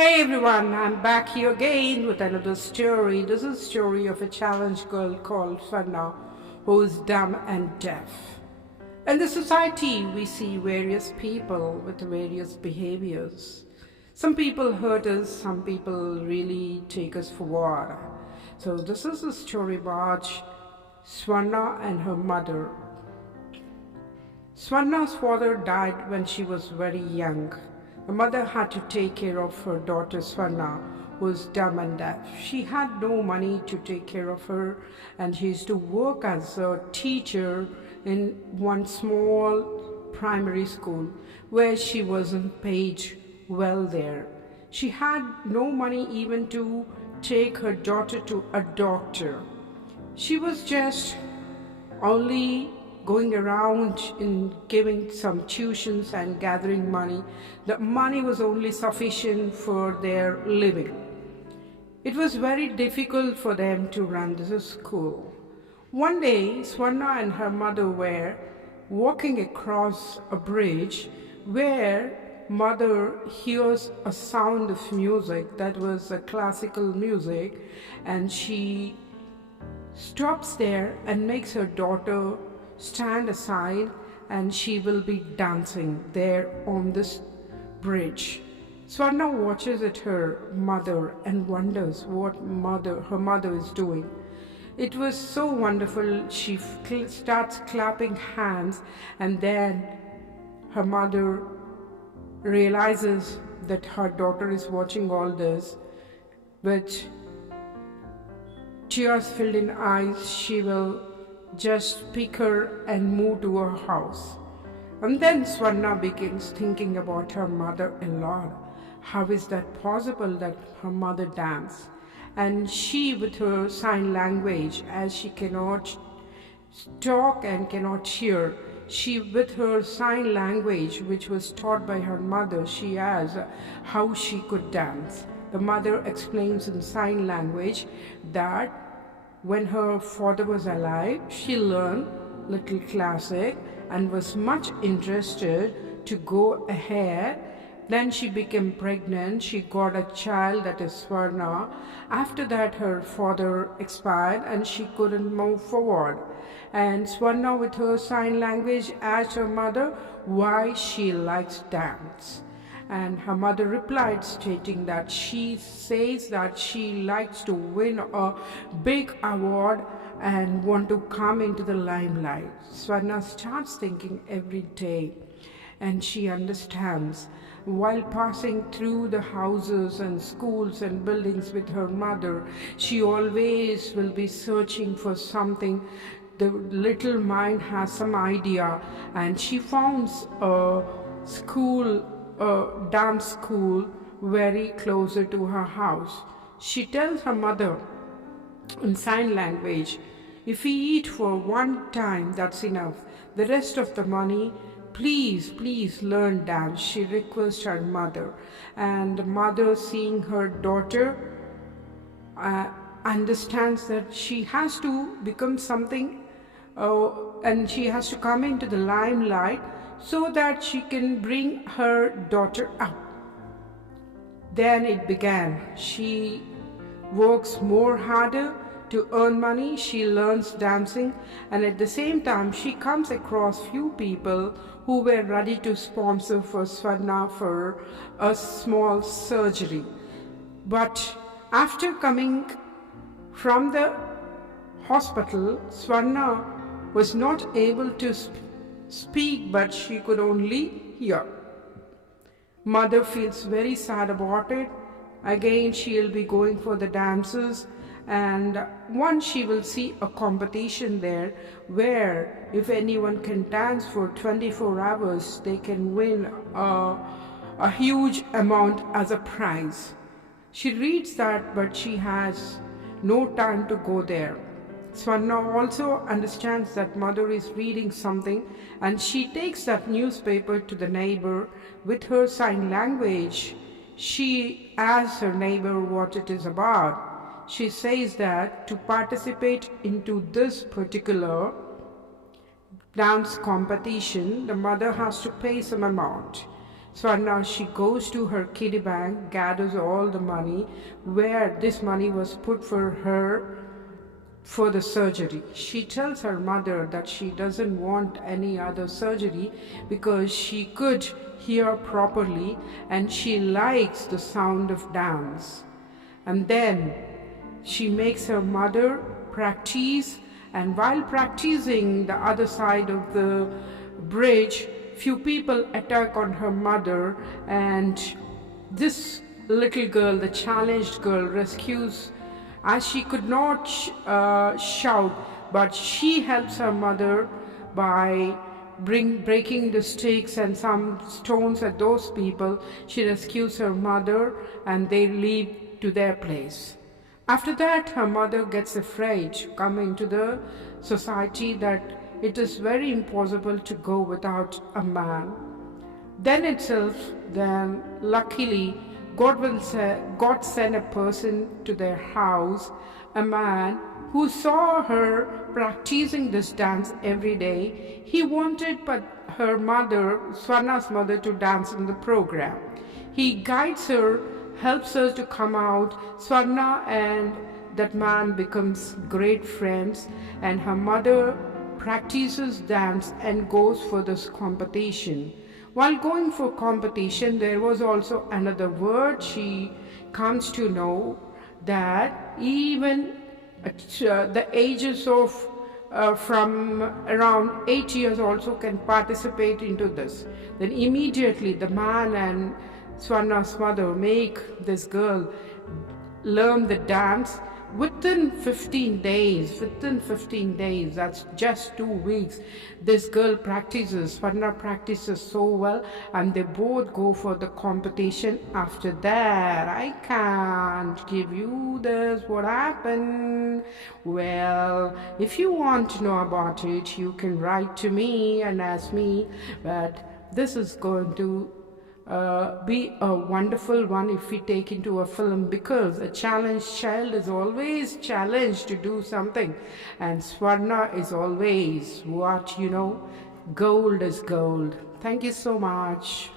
Hey everyone, I'm back here again with another story. This is a story of a challenged girl called Swarna who is dumb and deaf. In the society, we see various people with various behaviors. Some people hurt us, some people really take us forward. So, this is a story about Swarna and her mother. Swarna's father died when she was very young. The mother had to take care of her daughter Swarna, who was dumb and deaf. She had no money to take care of her, and she used to work as a teacher in one small primary school where she wasn't paid well there. She had no money even to take her daughter to a doctor. She was just only going around in giving some tuitions and gathering money. The money was only sufficient for their living. It was very difficult for them to run this school. One day, Swarna and her mother were walking across a bridge where mother hears a sound of music that was a classical music, and she stops there and makes her daughter stand aside, and she will be dancing there on this bridge. Swarna watches at her mother and wonders what her mother is doing. It was so wonderful. She starts clapping hands, and then her mother realizes that her daughter is watching all this. With tears filled in eyes, she will just pick her and move to her house. And then Swarna begins thinking about her mother a lot. How is that possible that her mother dances? And she, with her sign language, as she cannot talk and cannot hear, she, with her sign language, which was taught by her mother, she asks how she could dance. The mother explains in sign language that when her father was alive, she learned little classic and was much interested to go ahead. Then she became pregnant. She got a child, that is Swarna. After that, her father expired and she couldn't move forward. And Swarna, with her sign language, asked her mother why she likes dance. And her mother replied, stating that she says that she likes to win a big award and want to come into the limelight. Swarna starts thinking every day, and she understands. While passing through the houses and schools and buildings with her mother, she always will be searching for something. The little mind has some idea, and she founds a dance school very closer to her house. She tells her mother in sign language, if we eat for one time, that's enough. The rest of the money, please learn dance, she requests her mother. And the mother, seeing her daughter, understands that she has to become something, and she has to come into the limelight so that she can bring her daughter up. Then it began. She works more harder to earn money. She learns dancing, and at the same time she comes across few people who were ready to sponsor for Swarna for a small surgery. But after coming from the hospital, Swarna was not able to speak, but she could only hear. Mother feels very sad about it. Again, she'll be going for the dances, and once she will see a competition there where if anyone can dance for 24 hours, they can win a huge amount as a prize. She reads that, but she has no time to go there. Swarna also understands that mother is reading something, and she takes that newspaper to the neighbor. With her sign language, she asks her neighbor what it is about. She says that to participate into this particular dance competition, the mother has to pay some amount. Swarna, she goes to her kiddie bank, gathers all the money, where this money was put for her for the surgery. She tells her mother that she doesn't want any other surgery because she could hear properly and she likes the sound of dance. And then she makes her mother practice, and while practicing the other side of the bridge, few people attack on her mother, and this little girl, the challenged girl, rescues, as she could not shout, but she helps her mother by breaking the sticks and some stones at those people. She rescues her mother and they leave to their place. After that, her mother gets afraid to come into the society, that it is very impossible to go without a man. Then luckily, God sent a person to their house, a man who saw her practicing this dance every day. He wanted but her mother, Swarna's mother, to dance in the program. He guides her, helps her to come out. Swarna and that man becomes great friends, and her mother practices dance and goes for this competition. While going for competition, there was also another word. She comes to know that even at the ages of from around 8 years also can participate into this. Then immediately the man and Swarna's mother make this girl learn the dance within 15 days. That's just 2 weeks. This girl practices, Swarna practices so well, and they both go for the competition. After that, I can't give you this, what happened. Well, if you want to know about it, you can write to me and ask me, but this is going to be a wonderful one if we take into a film, because a challenged child is always challenged to do something, and Swarna is always gold is gold. Thank you so much.